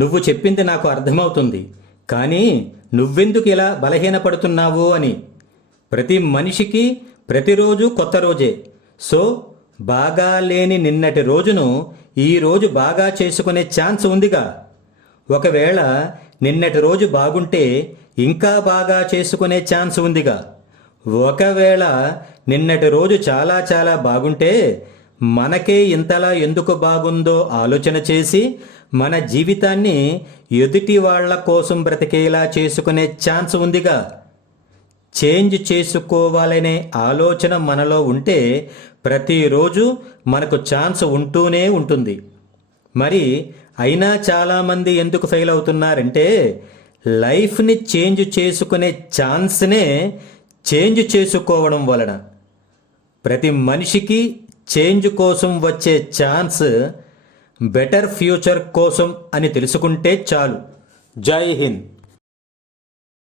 నువ్వు చెప్పింది నాకు అర్థమవుతుంది, కానీ నువ్వెందుకు ఇలా బలహీనపడుతున్నావు అని. ప్రతి మనిషికి ప్రతిరోజు కొత్త రోజే. సో బాగా లేని నిన్నటి రోజును ఈరోజు బాగా చేసుకునే ఛాన్స్ ఉందిగా. ఒకవేళ నిన్నటి రోజు బాగుంటే ఇంకా బాగా చేసుకునే ఛాన్స్ ఉందిగా. ఒకవేళ నిన్నటి రోజు చాలా చాలా బాగుంటే మనకే ఇంతలా ఎందుకు బాగుందో ఆలోచన చేసి మన జీవితాన్ని ఎదుటి వాళ్ల కోసం బ్రతికేలా చేసుకునే ఛాన్స్ ఉందిగా. చేంజ్ చేసుకోవాలనే ఆలోచన మనలో ఉంటే ప్రతిరోజు మనకు ఛాన్స్ ఉంటూనే ఉంటుంది. మరి అయినా చాలామంది ఎందుకు ఫెయిల్ అవుతున్నారంటే లైఫ్ని చేంజ్ చేసుకునే ఛాన్స్నే చేంజ్ చేసుకోవడం వలన. ప్రతి మనిషికి చేంజ్ కోసం వచ్చే ఛాన్స్ బెటర్ ఫ్యూచర్ కోసం అని తెలుసుకుంటే చాలు. జై హింద్.